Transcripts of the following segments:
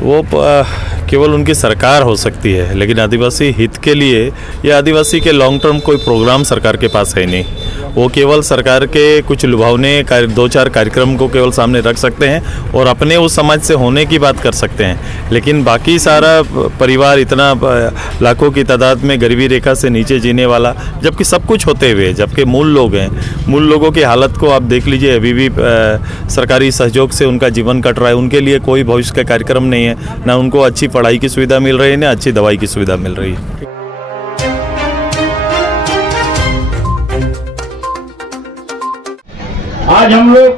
वो केवल उनकी सरकार हो सकती है, लेकिन आदिवासी हित के लिए या आदिवासी के लॉन्ग टर्म कोई प्रोग्राम सरकार के पास है नहीं। वो केवल सरकार के कुछ लुभावने 2-4 कार्यक्रम को केवल सामने रख सकते हैं और अपने उस समाज से होने की बात कर सकते हैं, लेकिन बाकी सारा परिवार इतना लाखों की तादाद में गरीबी रेखा से नीचे जीने वाला, जबकि सब कुछ होते हुए, जबकि मूल लोग हैं, मूल लोगों की हालत को आप देख लीजिए। अभी भी सरकारी सहयोग से उनका जीवन कट रहा है, उनके लिए कोई भविष्य का कार्यक्रम नहीं है, ना उनको अच्छी पढ़ाई की सुविधा मिल रही है, ना अच्छी दवाई की सुविधा मिल रही है। आज हम लोग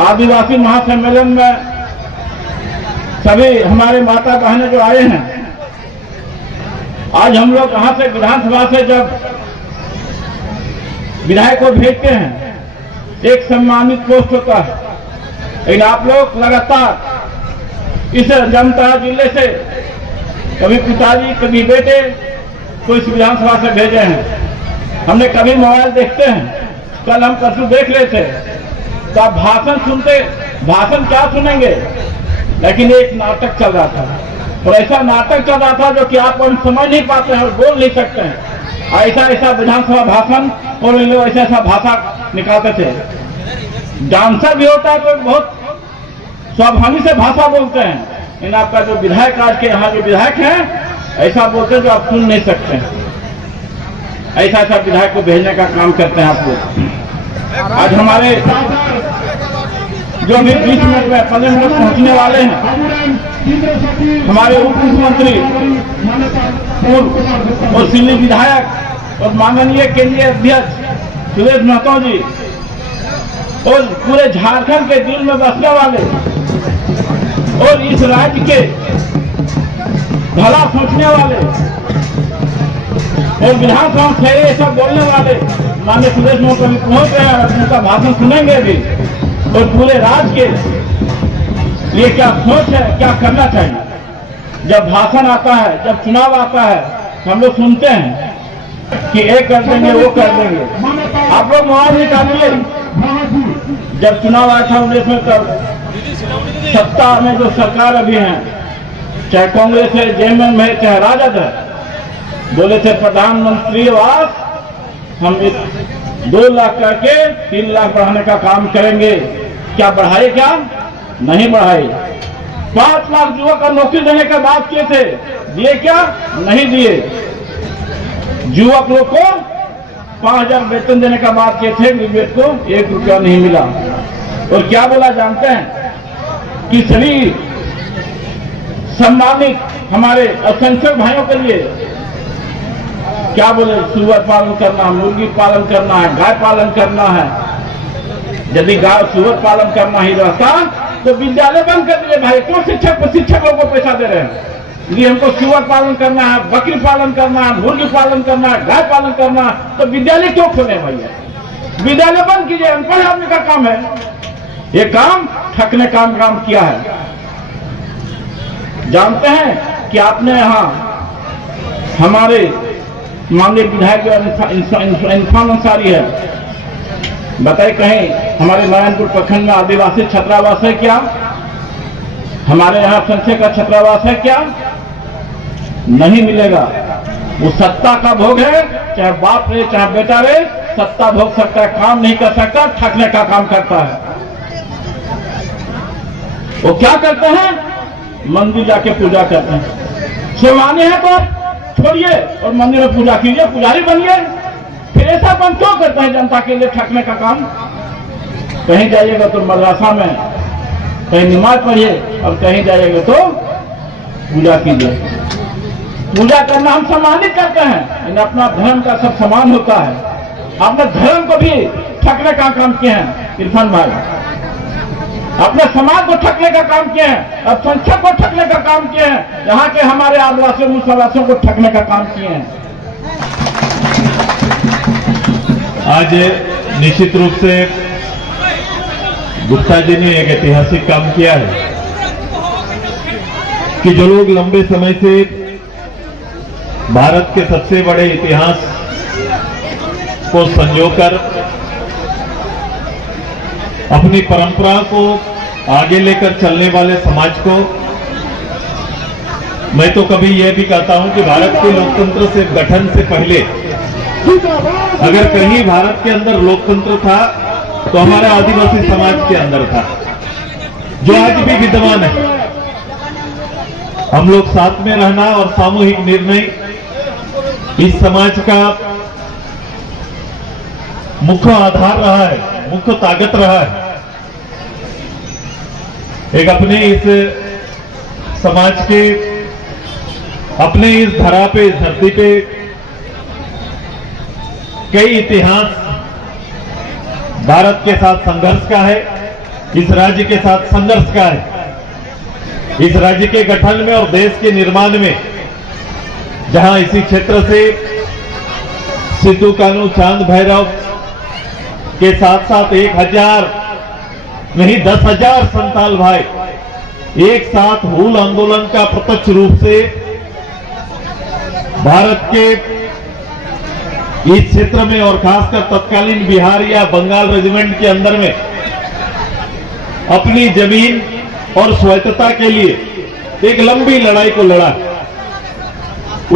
आदिवासी महासम्मेलन में सभी हमारे माता बहनें जो आए हैं, आज हम लोग यहाँ से विधानसभा से जब विधायक को भेजते हैं, एक सम्मानित पोस्ट होता है, लेकिन आप लोग लगातार इस जामताड़ा जिले से कभी पिताजी कभी बेटे को इस विधानसभा से भेजे हैं। हमने कभी मोबाइल देखते हैं, कल हम परसों देख लेते, तो आप भाषण सुनते, भाषण क्या सुनेंगे, लेकिन एक नाटक चल रहा था, और ऐसा नाटक चल रहा था जो कि आप समझ नहीं पाते हैं और बोल नहीं सकते हैं। ऐसा ऐसा विधानसभा भाषण और इन लोग ऐसा ऐसा भाषा निकालते थे। डांसर भी होता है तो बहुत स्वाभिमानी से भाषा बोलते हैं, लेकिन आपका जो विधायक आज के यहाँ जो विधायक हैं, ऐसा बोलते हैं जो आप सुन नहीं सकते हैं। ऐसा ऐसा विधायक को भेजने का काम करते हैं आप लोग। आज हमारे जो अभी 20 मिनट में 15 मिनट पहुंचने वाले हैं, हमारे उप मुख्यमंत्री और सीनियर विधायक और माननीय केंद्रीय अध्यक्ष सुरेश महतो जी और पूरे झारखंड के दिल में बसने वाले और इस राज्य के भला सोचने वाले और विधानसभा से ऐसा बोलने वाले माननीय सुरेश महतो जी पहुंच रहे हैं, उनका भाषण सुनेंगे भी, और पूरे राज्य के लिए क्या सोच है, क्या करना चाहिए। जब भाषण आता है, जब चुनाव आता है, हम लोग सुनते हैं कि एक कर देंगे, वो कर देंगे। आप लोग मोबाइल निकालिए, जब चुनाव आया था 19 में, तब सत्ता में जो सरकार अभी है, चाहे कांग्रेस है, जेएमएम है, चाहे राजद है, बोले थे प्रधानमंत्री आवास हम 2 लाख करके 3 लाख बढ़ाने का काम करेंगे। क्या बढ़ाए? क्या नहीं बढ़ाए। 5 लाख युवक का नौकरी देने का बात किए थे, दिए क्या? नहीं दिए। युवक लोग को 5000 वेतन देने का बात किए थे, ग्रेजुएट को 1 रुपया नहीं मिला। और क्या बोला जानते हैं कि सभी सम्मानित हमारे अल्पसंख्यक भाइयों के लिए क्या बोले, सुअर पालन करना, मुर्गी पालन करना है, गाय पालन करना है। यदि गाय सुअर पालन करना ही रहता तो विद्यालय बंद कर दिए भाई। क्यों शिक्षकों को पैसा दे रहे हैं? यदि हमको सुअर पालन करना है, बकरी पालन करना है, मुर्गी पालन करना है, गाय पालन करना है, तो विद्यालय क्यों खोले भैया? विद्यालय बंद कीजिए, अनपढ़ आदमी का काम है ये काम। ठगने का काम किया है। जानते हैं कि आपने यहाँ हमारे माननीय विधायक इरफान अंसारी है, बताए कहीं हमारे नारायणपुर प्रखंड में आदिवासी छात्रावास है क्या? हमारे यहाँ संचय का छात्रावास है क्या? नहीं मिलेगा। वो सत्ता का भोग है, चाहे बाप रहे चाहे बेटा रहे, सत्ता भोग सकता है, काम नहीं कर सकता, ठगने का काम करता है। वो क्या करते हैं? मंदिर जाके पूजा करते हैं। शिवानी है तो छोड़िए और मंदिर में पूजा कीजिए, पुजारी बनिए। फिर ऐसा बंद क्यों करते हैं जनता के लिए ठगने का काम? कहीं जाइएगा तो मदरसा में, कहीं नमाज पढ़िए, और कहीं जाइएगा तो पूजा कीजिए। पूजा करना हम सम्मानित करते हैं, लेकिन अपना धर्म का सब समान होता है। अपने धर्म को भी ठगने का काम किए हैं इरफान भाई। अपने समाज को ठगने का काम किए हैं, अल्पसंख्यक को ठगने का काम किए हैं, यहाँ के हमारे आदिवासियों मुसलमानों को ठगने का काम किए हैं। आज निश्चित रूप से गुप्ता जी ने एक ऐतिहासिक काम किया है कि जो लोग लंबे समय से भारत के सबसे बड़े इतिहास को संजोकर अपनी परंपरा को आगे लेकर चलने वाले समाज को, मैं तो कभी यह भी कहता हूं कि भारत के लोकतंत्र से गठन से पहले अगर कहीं भारत के अंदर लोकतंत्र था तो हमारे आदिवासी समाज के अंदर था, जो आज भी विद्यमान है। हम लोग साथ में रहना और सामूहिक निर्णय इस समाज का मुख्य आधार रहा है, मुख्य ताकत रहा है। एक अपने इस समाज के, अपने इस धरा पे, इस धरती पे कई इतिहास भारत के साथ संघर्ष का है, इस राज्य के साथ संघर्ष का है। इस राज्य के गठन में और देश के निर्माण में जहां इसी क्षेत्र से सिद्धू कान्हू चांद भैरव के साथ साथ 1000 नहीं 10,000 संताल भाई एक साथ हूल आंदोलन का प्रत्यक्ष रूप से भारत के इस क्षेत्र में और खासकर तत्कालीन बिहार या बंगाल रेजिमेंट के अंदर में अपनी जमीन और स्वायत्तता के लिए एक लंबी लड़ाई को लड़ा।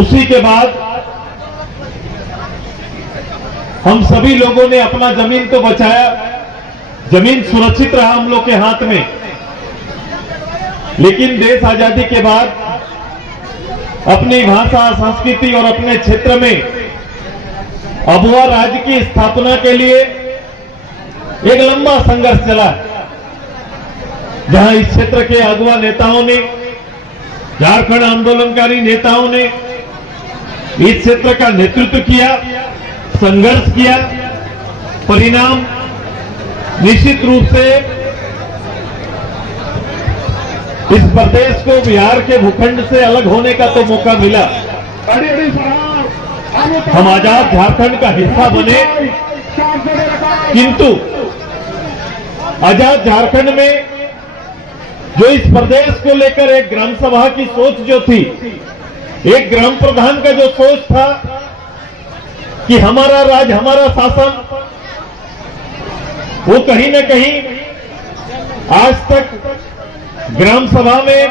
उसी के बाद हम सभी लोगों ने अपना जमीन तो बचाया, जमीन सुरक्षित रहा हम लोग के हाथ में, लेकिन देश आजादी के बाद अपनी भाषा, संस्कृति और अपने क्षेत्र में अबुआ राज्य की स्थापना के लिए एक लंबा संघर्ष चला, जहां इस क्षेत्र के अगुआ नेताओं ने, झारखंड आंदोलनकारी नेताओं ने इस क्षेत्र का नेतृत्व किया, संघर्ष किया। परिणाम निश्चित रूप से इस प्रदेश को बिहार के भूखंड से अलग होने का तो मौका मिला, हम आजाद झारखंड का हिस्सा बने, किंतु आजाद झारखंड में जो इस प्रदेश को लेकर एक ग्राम सभा की सोच जो थी, एक ग्राम प्रधान का जो सोच था कि हमारा राज, हमारा शासन, वो कहीं न कहीं आज तक ग्राम सभा में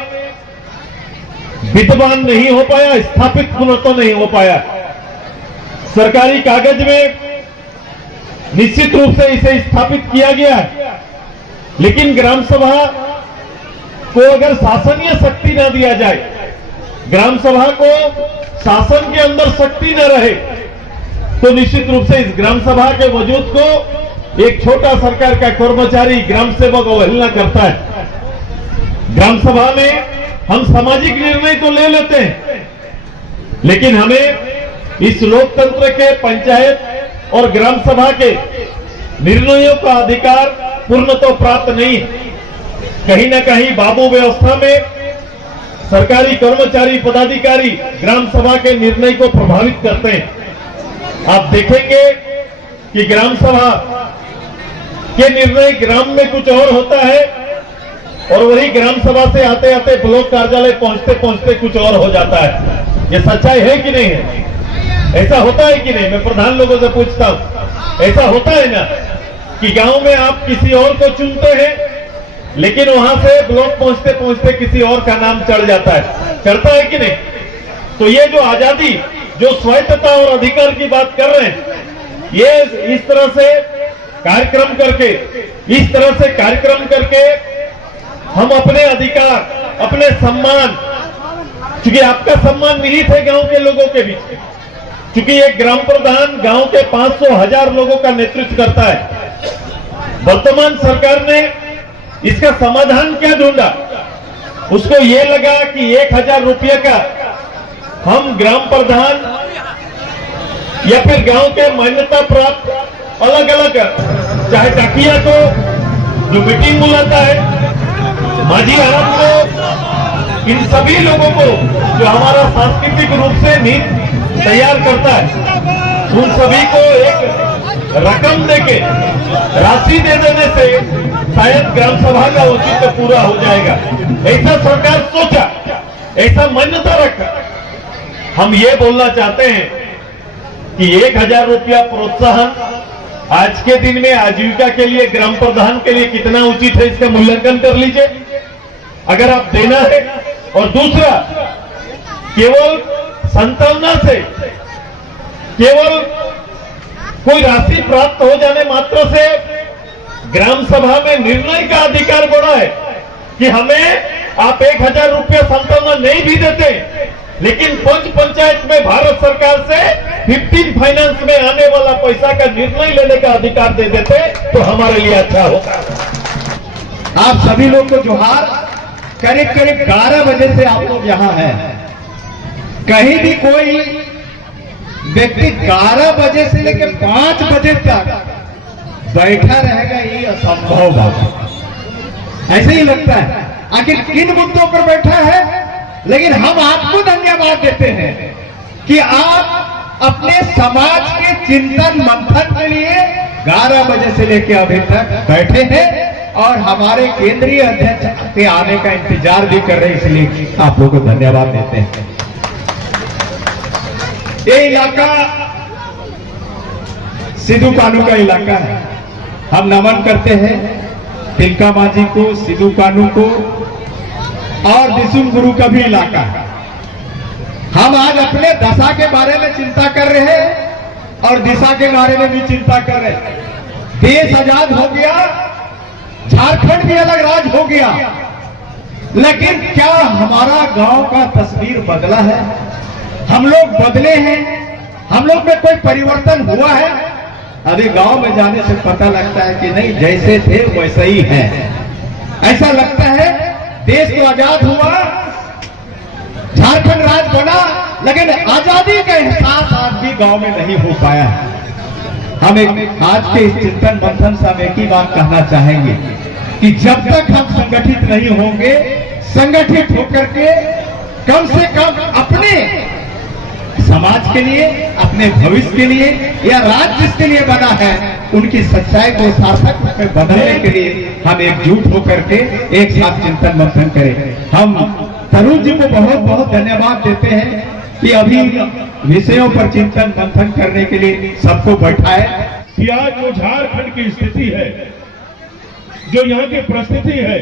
विद्यमान नहीं हो पाया, स्थापित पुनः नहीं हो पाया। सरकारी कागज में निश्चित रूप से इसे स्थापित किया गया है, लेकिन ग्राम सभा को अगर शासनीय शक्ति न दिया जाए, ग्राम सभा को शासन के अंदर शक्ति न रहे, तो निश्चित रूप से इस ग्राम सभा के वजूद को एक छोटा सरकार का कर्मचारी, ग्राम सेवक अवहेलना करता है। ग्राम सभा में हम सामाजिक निर्णय तो ले लेते हैं, लेकिन हमें इस लोकतंत्र के पंचायत और ग्राम सभा के निर्णयों का अधिकार पूर्ण तो प्राप्त नहीं। कहीं न कहीं बाबू व्यवस्था में सरकारी कर्मचारी, पदाधिकारी ग्राम सभा के निर्णय को प्रभावित करते हैं। आप देखेंगे कि ग्राम सभा के निर्णय ग्राम में कुछ और होता है और वही ग्राम सभा से आते आते ब्लॉक कार्यालय पहुंचते पहुंचते कुछ और हो जाता है। ये सच्चाई है कि नहीं है? ऐसा होता है कि नहीं? मैं प्रधान लोगों से पूछता हूं, ऐसा होता है ना कि गांव में आप किसी और को चुनते हैं, लेकिन वहां से ब्लॉक पहुंचते पहुंचते किसी और का नाम चढ़ जाता है, चढ़ता है कि नहीं? तो ये जो आजादी, जो स्वायत्तता और अधिकार की बात कर रहे हैं, ये इस तरह से कार्यक्रम करके, इस तरह से कार्यक्रम करके हम अपने अधिकार, अपने सम्मान, क्योंकि आपका सम्मान निहित है गांव के लोगों के बीच, क्योंकि एक ग्राम प्रधान गांव के 500,000 लोगों का नेतृत्व करता है। वर्तमान सरकार ने इसका समाधान क्या ढूंढा? उसको ये लगा कि 1,000 रुपये का हम ग्राम प्रधान या फिर गांव के मान्यता प्राप्त अलग अलग, चाहे टाकिया को जो मीटिंग बुलाता है, माझी आराम को, इन सभी लोगों को जो हमारा सांस्कृतिक रूप से नीति तैयार करता है, उन सभी को एक रकम देके, राशि दे देने से शायद ग्राम सभा का औचित्य पूरा हो जाएगा। ऐसा सरकार सोचा, ऐसा मान्यता रखा, हम ये बोलना चाहते हैं कि 1000 रुपया प्रोत्साहन आज के दिन में आजीविका के लिए ग्राम प्रधान के लिए कितना उचित है, इसका मूल्यांकन कर लीजिए अगर आप देना है। और दूसरा, केवल संतावना से केवल कोई राशि प्राप्त हो जाने मात्र से ग्राम सभा में निर्णय का अधिकार बढ़ा है कि हमें आप 1000 रुपया संतावना नहीं भी देते, लेकिन पंच पंचायत में भारत सरकार से 15 फाइनेंस में आने वाला पैसा का निर्णय लेने का अधिकार दे देते तो हमारे लिए अच्छा होगा। आप सभी लोग को जोहार। करीब करीब 11 बजे से आप लोग यहाँ हैं। कहीं भी कोई व्यक्ति 11 बजे से लेकर 5 बजे तक बैठा रहेगा, ये असंभव बात है। ऐसे ही लगता है आखिर किन मुद्दों पर बैठा है, लेकिन हम आपको धन्यवाद देते हैं कि आप अपने समाज के चिंतन मंथन के लिए 11 बजे से लेकर अभी तक बैठे हैं और हमारे केंद्रीय अध्यक्ष के आने का इंतजार भी कर रहे हैं, इसलिए आप लोगों को धन्यवाद देते हैं। ये इलाका सिद्धू कानू का इलाका है। हम नमन करते हैं तिलका मांझी को, सिद्धू कानू को और दिसुम गुरु का भी इलाका है। हम आज अपने दशा के बारे में चिंता कर रहे हैं और दिशा के बारे में भी चिंता कर रहे हैं। देश आजाद हो गया, झारखंड भी अलग राज हो गया, लेकिन क्या हमारा गांव का तस्वीर बदला है? हम लोग बदले हैं? हम लोग में कोई परिवर्तन हुआ है? अभी गांव में जाने से पता लगता है कि नहीं, जैसे थे वैसे ही हैं। ऐसा लगता है देश तो आजाद हुआ, झारखंड राज बना, लेकिन आजादी का एहसास आज भी गांव में नहीं हो पाया है। हम एक आज के इस चिंतन मंथन से हम एक ही बात कहना चाहेंगे कि जब तक हम संगठित नहीं होंगे, संगठित होकर के कम से कम अपने समाज के लिए, अपने भविष्य के लिए या राज्य जिसके लिए बना है, उनकी सच्चाई को सार्थक रूप में बदलने के लिए हम एकजुट होकर के एक साथ चिंतन मंथन करें। हम तरुण जी को बहुत बहुत धन्यवाद देते हैं कि अभी विषयों पर चिंतन मंथन करने के लिए सबको बैठाए। कि आज जो झारखंड की स्थिति है, जो यहाँ की परिस्थिति है,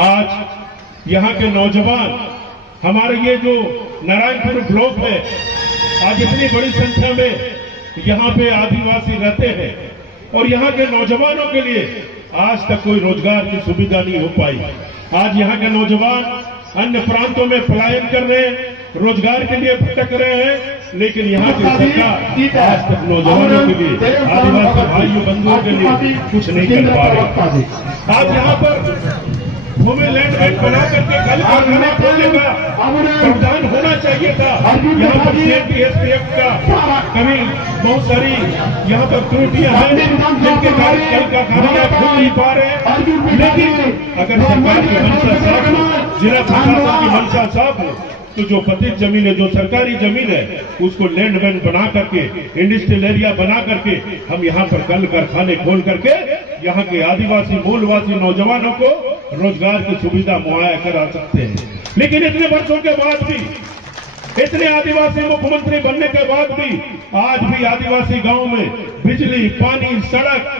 आज यहाँ के नौजवान, हमारे ये जो नारायणपुर ब्लॉक है, आज इतनी बड़ी संख्या में यहाँ पे आदिवासी रहते हैं और यहाँ के नौजवानों के लिए आज तक कोई रोजगार की सुविधा नहीं हो पाई। आज यहाँ के नौजवान अन्य प्रांतों में पलायन कर रहे हैं, रोजगार के लिए भटक रहे हैं, लेकिन यहाँ की सरकार आज तक नौजवानों के लिए, आदिवासी भाइयों बंधुओं के लिए कुछ नहीं कर पा रही। आज यहाँ पर भूमि लैंड बैंक बना करके कल कारखाना खोलने का प्रावधान होना चाहिए था। यहाँ पर CMP-SPF का कभी बहुत सारी यहाँ पर त्रुटियां हैं जिनके कारण कल कारखाना खोल नहीं पा रहे। लेकिन अगर सरकार की मंशा साफ हो, जिला प्रशासन की मंशा साफ हो, तो जो पतित जमीन है, जो सरकारी जमीन है, उसको लैंड बैंक बना करके, इंडस्ट्रियल एरिया बना करके हम यहाँ पर कल कारखाने खोल करके यहाँ के आदिवासी मूलवासी नौजवानों को रोजगार की सुविधा मुहैया करा सकते हैं। लेकिन इतने वर्षों के बाद भी, इतने आदिवासी मुख्यमंत्री बनने के बाद भी आज भी आदिवासी गांव में बिजली, पानी, सड़क,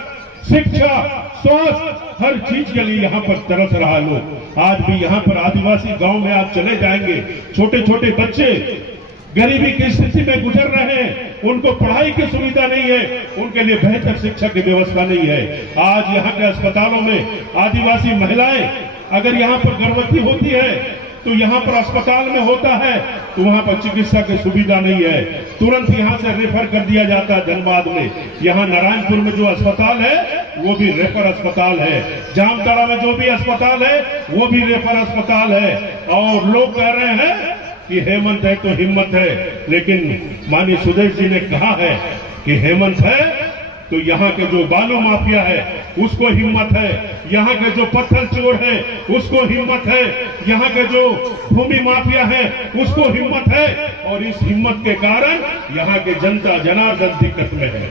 शिक्षा, स्वास्थ्य, हर चीज के लिए यहाँ पर तरस रहा लोग। आज भी यहाँ पर आदिवासी गांव में आप चले जाएंगे, छोटे छोटे बच्चे गरीबी की स्थिति में गुजर रहे हैं, उनको पढ़ाई की सुविधा नहीं है, उनके लिए बेहतर शिक्षा की व्यवस्था नहीं है। आज यहाँ के अस्पतालों में आदिवासी महिलाएं अगर यहाँ पर गर्भवती होती है तो यहाँ पर अस्पताल में होता है तो वहाँ पर चिकित्सा की सुविधा नहीं है, तुरंत यहाँ से रेफर कर दिया जाता है धनबाद में। यहाँ नारायणपुर में जो अस्पताल है वो भी रेफर अस्पताल है, जामताड़ा में जो भी अस्पताल है वो भी रेफर अस्पताल है। और लोग कह रहे हैं कि हेमंत है तो हिम्मत है, लेकिन माननीय सुदेश जी ने कहा है कि हेमंत है तो यहाँ के जो बालू माफिया है उसको हिम्मत है, यहाँ के जो पत्थर चोर है उसको हिम्मत है, यहाँ के जो भूमि माफिया है उसको हिम्मत है, और इस हिम्मत के कारण यहाँ के जनता जनार्दन दिक्कत में है।